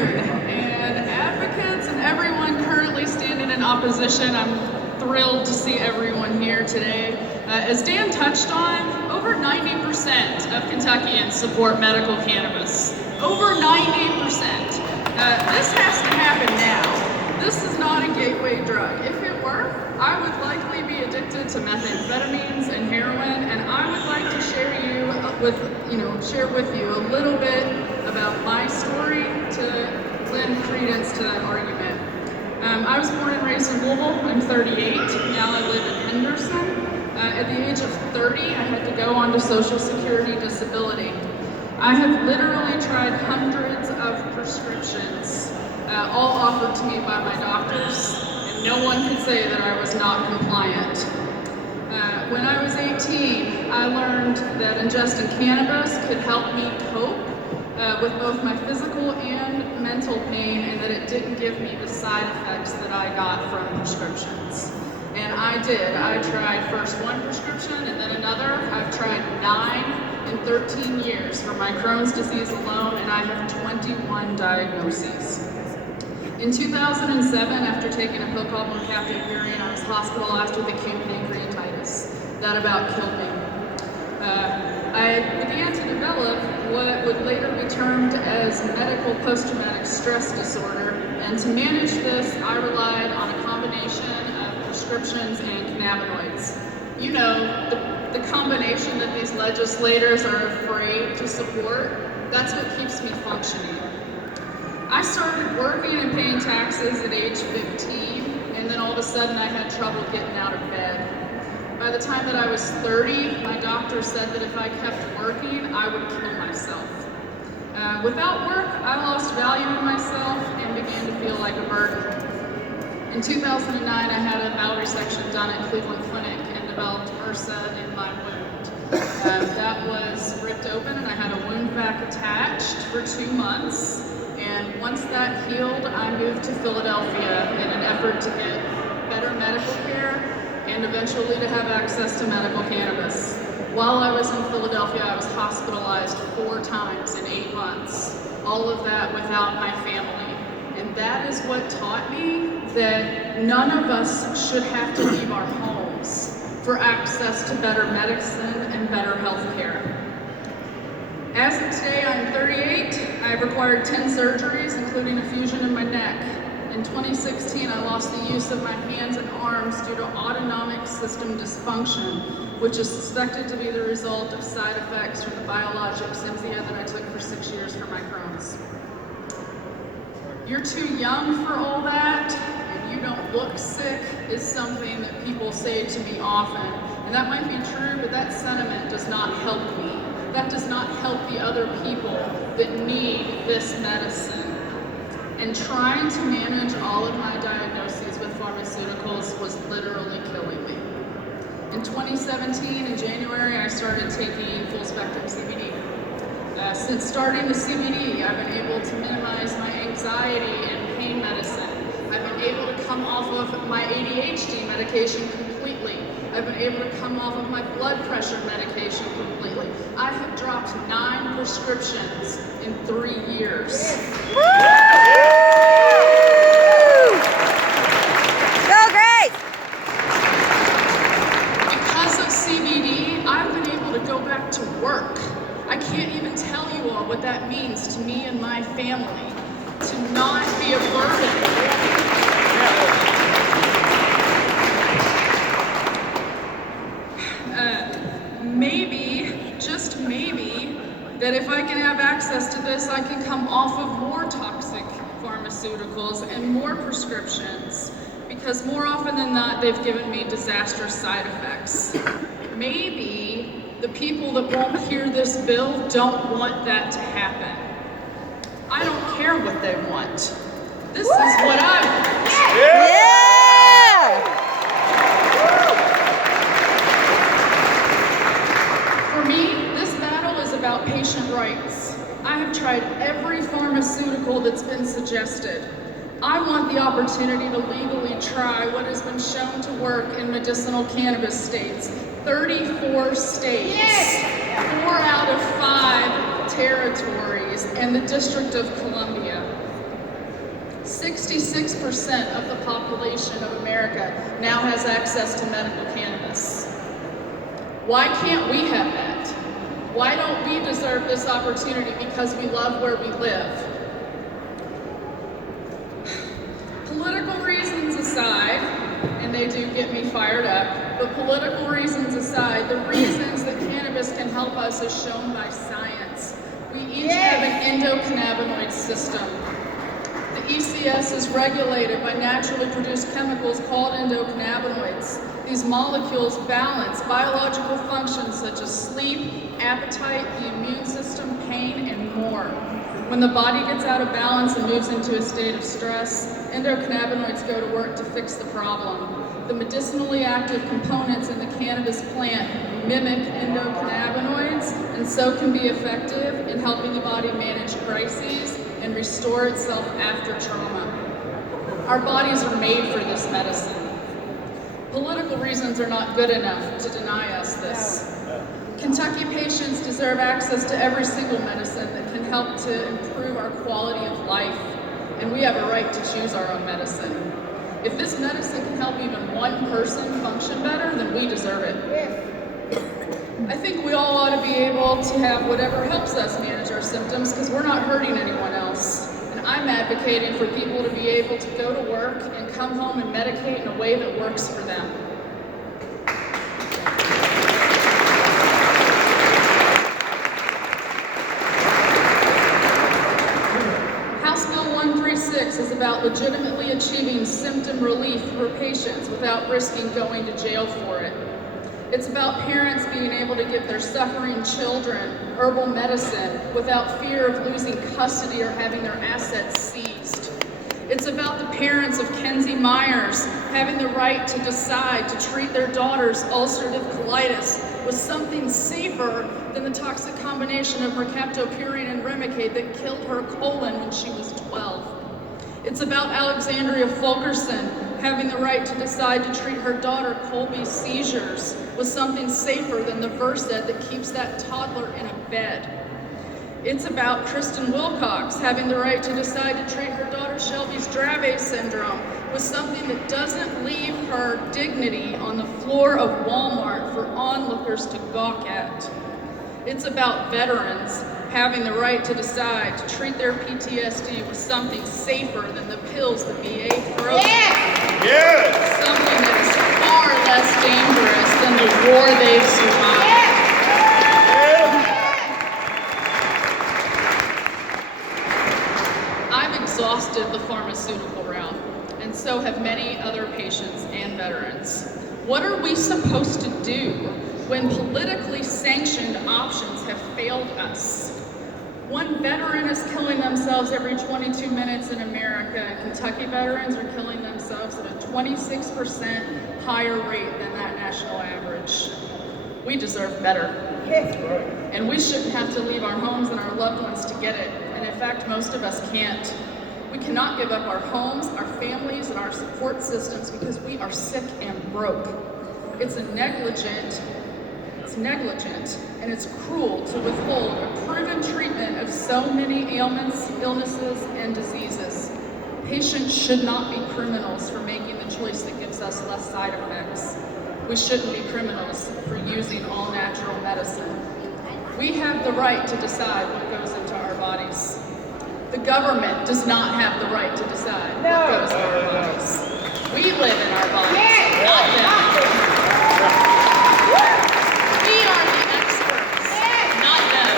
weird. And advocates and everyone currently standing in opposition, I'm thrilled to see everyone here today. As Dan touched on, over 90% of Kentuckians support medical cannabis. Over 90%. This has to happen now. This is not a gateway drug. If it were, I would likely be addicted to methamphetamines and heroin, and I would like to share with you a little bit about my story to lend credence to that argument. I was born and raised in Louisville. I'm 38. Now I live in Henderson. At the age of 30, I had to go on to Social Security disability. I have literally tried hundreds of prescriptions, all offered to me by my doctors, and no one could say that I was not compliant. When I was 18, I learned that ingesting cannabis could help me cope with both my physical and mental pain, and that it didn't give me the side effects that I got from prescriptions. And I did. I tried first one prescription and then another. I've tried 9 in 13 years for my Crohn's disease alone, and I have 21 diagnoses. In 2007, after taking a pill called mercaptopurine, I was hospitalized with acute pancreatitis. That about killed me. I began to develop what would later be termed as medical post-traumatic stress disorder, and to manage this, I relied on a combination of prescriptions and cannabinoids. You know, the combination that these legislators are afraid to support, that's what keeps me functioning. I started working and paying taxes at age 15, and then all of a sudden I had trouble getting out of bed. By the time that I was 30, my doctor said that if I kept working, I would kill myself. Without work, I lost value in myself and began to feel like a burden. In 2009, I had a bowel resection done at Cleveland Clinic and developed MRSA in my wound. That was ripped open, and I had a wound vac attached for 2 months. And once that healed, I moved to Philadelphia in an effort to get better medical care and eventually to have access to medical cannabis. While I was in Philadelphia, I was hospitalized 4 times in 8 months. All of that without my family. And that is what taught me that none of us should have to leave our homes for access to better medicine and better health care. As of today, I'm 38. I've required 10 surgeries, including a fusion in my neck. In 2016, I lost the use of my hands and arms due to autonomic system dysfunction, which is suspected to be the result of side effects from the biologic Cimzia that I took for 6 years for my Crohn's. You're too young for all that, and you don't look sick is something that people say to me often. And that might be true, but that sentiment does not help me. That does not help the other people that need this medicine. And trying to manage all of my diagnoses with pharmaceuticals was literally killing me. In 2017, in January, I started taking full-spectrum CBD. Since starting the CBD, I've been able to minimize my anxiety and pain medicine. I've been able to come off of my ADHD medication completely. I've been able to come off of my blood pressure medication completely. I have dropped 9 prescriptions in 3 years. Woo! So great! Because of CBD, I've been able to go back to work. I can't even tell you all what that means to me and my family, to not be a burden. Maybe, just maybe, that if I can have access to this, I can come off of more toxic pharmaceuticals and more prescriptions, because more often than not, they've given me disastrous side effects. Maybe the people that won't hear this bill don't want that to happen. I don't care what they want. This is what I want. Yeah! For me, this battle is about patient rights. I have tried every pharmaceutical that's been suggested. I want the opportunity to legally try what has been shown to work in medicinal cannabis states. 34 states, 4 out of 5 territories, and the District of Columbia. 66% of the population of America now has access to medical cannabis. Why can't we have that? Why don't we deserve this opportunity because we love where we live? Political reasons aside, and they do get me fired up, but political reasons aside, the reasons that cannabis can help us is shown by science. We each have an endocannabinoid system. The ECS is regulated by naturally produced chemicals called endocannabinoids. These molecules balance biological functions such as sleep, appetite, the immune system, pain, and more. When the body gets out of balance and moves into a state of stress, endocannabinoids go to work to fix the problem. The medicinally active components in the cannabis plant mimic endocannabinoids and so can be effective in helping the body manage crises and restore itself after trauma. Our bodies are made for this medicine. Political reasons are not good enough to deny us this. Kentucky patients deserve access to every single medicine that can help to improve our quality of life, and we have a right to choose our own medicine. If this medicine can help even one person function better, then we deserve it. I think we all ought to be able to have whatever helps us manage our symptoms because we're not hurting anyone else. And I'm advocating for people to be able to go to work and come home and medicate in a way that works for them. House Bill 136 is about legitimately achieving symptom relief for patients without risking going to jail for it. It's about parents being able to give their suffering children herbal medicine without fear of losing custody or having their assets seized. It's about the parents of Kenzie Myers having the right to decide to treat their daughter's ulcerative colitis with something safer than the toxic combination of mercaptopurine and Remicade that killed her colon when she was 12. It's about Alexandria Fulkerson having the right to decide to treat her daughter Colby's seizures with something safer than the Versed that keeps that toddler in a bed. It's about Kristen Wilcox having the right to decide to treat her daughter Shelby's Dravet syndrome with something that doesn't leave her dignity on the floor of Walmart for onlookers to gawk at. It's about veterans having the right to decide to treat their PTSD with something safer than the pills the VA throws. Something that is far less dangerous than the war they've survived. I've exhausted the pharmaceutical route, and so have many other patients and veterans. What are we supposed to do when politically sanctioned options have failed us? One veteran is killing themselves every 22 minutes in America, and Kentucky veterans are killing themselves at a 26% higher rate than that national average. We deserve better. And we shouldn't have to leave our homes and our loved ones to get it. And in fact, most of us can't. We cannot give up our homes, our families, and our support systems because we are sick and broke. It's negligent, and it's cruel to withhold a proven treatment of so many ailments, illnesses, and diseases. Patients should not be criminals for making the choice that gives us less side effects. We shouldn't be criminals for using all natural medicine. We have the right to decide what goes into our bodies. The government does not have the right to decide what goes in our bodies. We live in our bodies, not them. We are the experts, not them.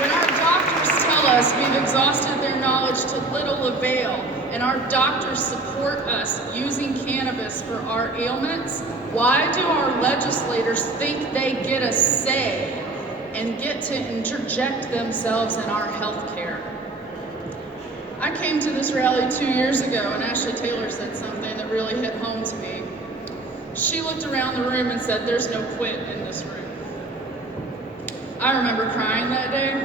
When our doctors tell us we've exhausted their knowledge to little avail, and our doctors support us using cannabis for our ailments, why do our legislators think they get a say and get to interject themselves in our health care? I came to this rally 2 years ago, and Ashley Taylor said something that really hit home to me. She looked around the room and said, "There's no quit in this room." I remember crying that day.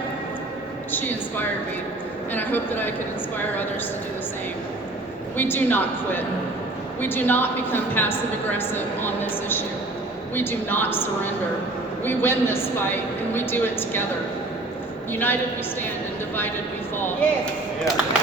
She inspired me, and I hope that I can inspire others to do the same. We do not quit. We do not become passive aggressive on this issue. We do not surrender. We win this fight, and we do it together. United we stand, and divided we fall. Yes. Yeah.